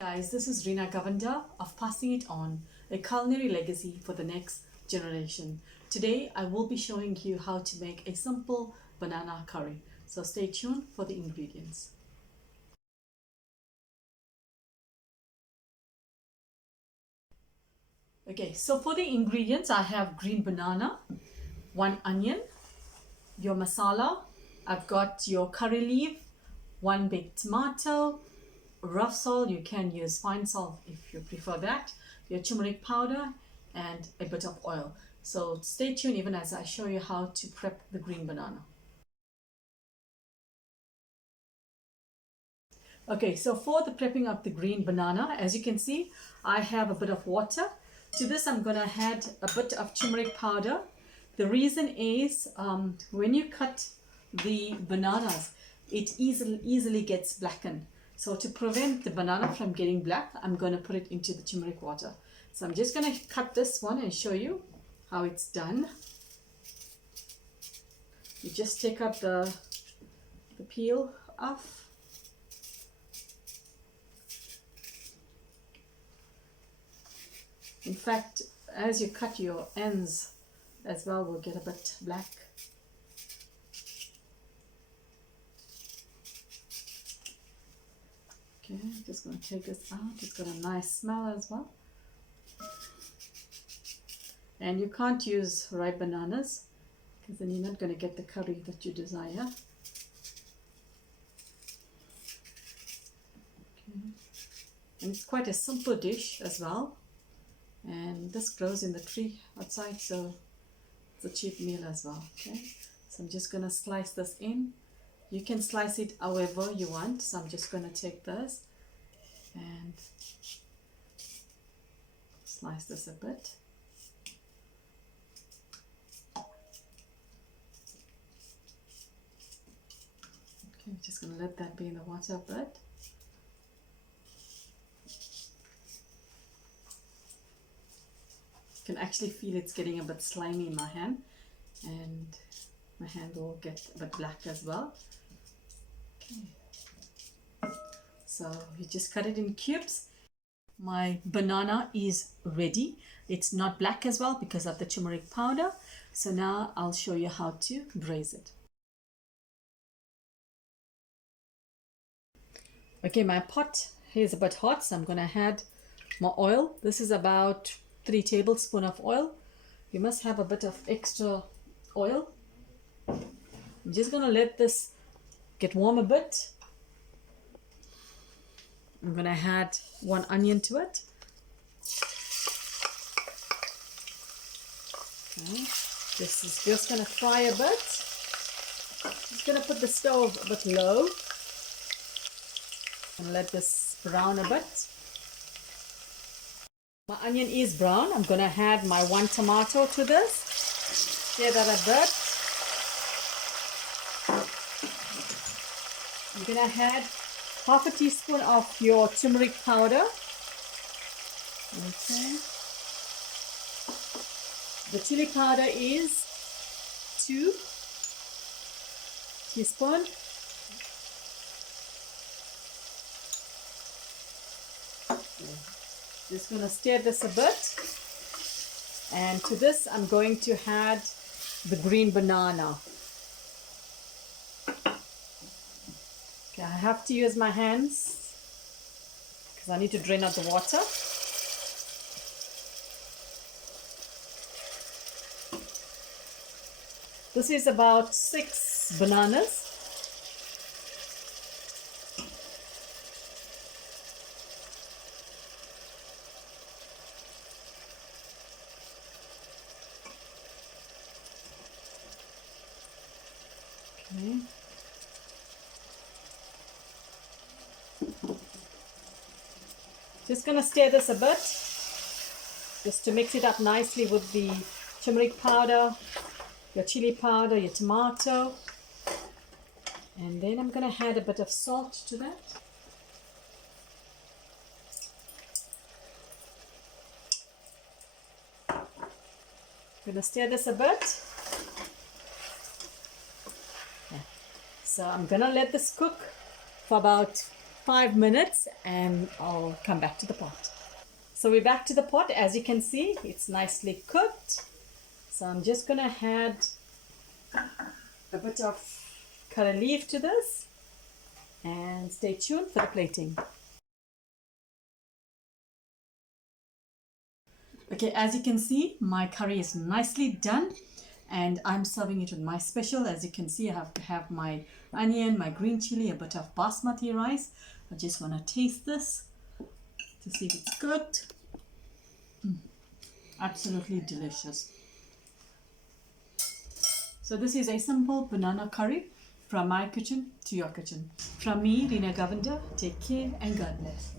Guys, this is Reena Govender of Passing It On, a culinary legacy for the next generation. Today, I will be showing you how to make a simple banana curry. So stay tuned for the ingredients. Okay, so for the ingredients, I have green banana, 1 onion, your masala, I've got your curry leaf, 1 big tomato, rough salt, you can use fine salt if you prefer that, your turmeric powder, and a bit of oil. So stay tuned even as I show you how to prep the green banana. Okay, so for the prepping of the green banana, as you can see, I have a bit of water. To this, I'm gonna add a bit of turmeric powder. The reason is when you cut the bananas, it easily gets blackened. So to prevent the banana from getting black, I'm going to put it into the turmeric water. So I'm just going to cut this one and show you how it's done. You just take out the peel off. In fact, as you cut, your ends as well will get a bit black. Okay, just going to take this out. It's got a nice smell as well. And you can't use ripe bananas because then you're not going to get the curry that you desire. Okay. And it's quite a simple dish as well. And this grows in the tree outside, so it's a cheap meal as well. Okay, so I'm just going to slice this in. You can slice it however you want. So I'm just going to take this and slice this a bit. Okay, I'm just going to let that be in the water a bit. You can actually feel it's getting a bit slimy in my hand, and my hand will get a bit black as well. Okay. So you just cut it in cubes. My banana is ready. It's not black as well because of the turmeric powder. So now I'll show you how to braise it. Okay, my pot is a bit hot, so I'm going to add my oil. This is about 3 tablespoons of oil. You must have a bit of extra oil. I'm just going to let this get warm a bit. I'm going to add 1 onion to it. Okay. This is just going to fry a bit. Just going to put the stove a bit low and let this brown a bit. My onion is brown. I'm going to add my 1 tomato to this. Stir that a bit. I'm going to add half a teaspoon of your turmeric powder. Okay. The chili powder is 2 teaspoons. Just going to stir this a bit, and to this I'm going to add the green banana. Okay, I have to use my hands because I need to drain out the water. This is about 6 bananas. Okay. Just going to stir this a bit just to mix it up nicely with the turmeric powder, your chili powder, your tomato, and then I'm going to add a bit of salt to that. I'm going to stir this a bit. Yeah. So I'm going to let this cook for about 5 minutes and I'll come back to the pot. So we're back to the pot. As you can see, it's nicely cooked. So I'm just gonna add a bit of curry leaf to this, and stay tuned for the plating. Okay, as you can see, my curry is nicely done and I'm serving it with my special. As you can see, I have my onion, my green chili, a bit of basmati rice. I just want to taste this to see if it's good. Absolutely delicious. So this is a simple banana curry from my kitchen to your kitchen. From me, Reena Govender, take care and God bless.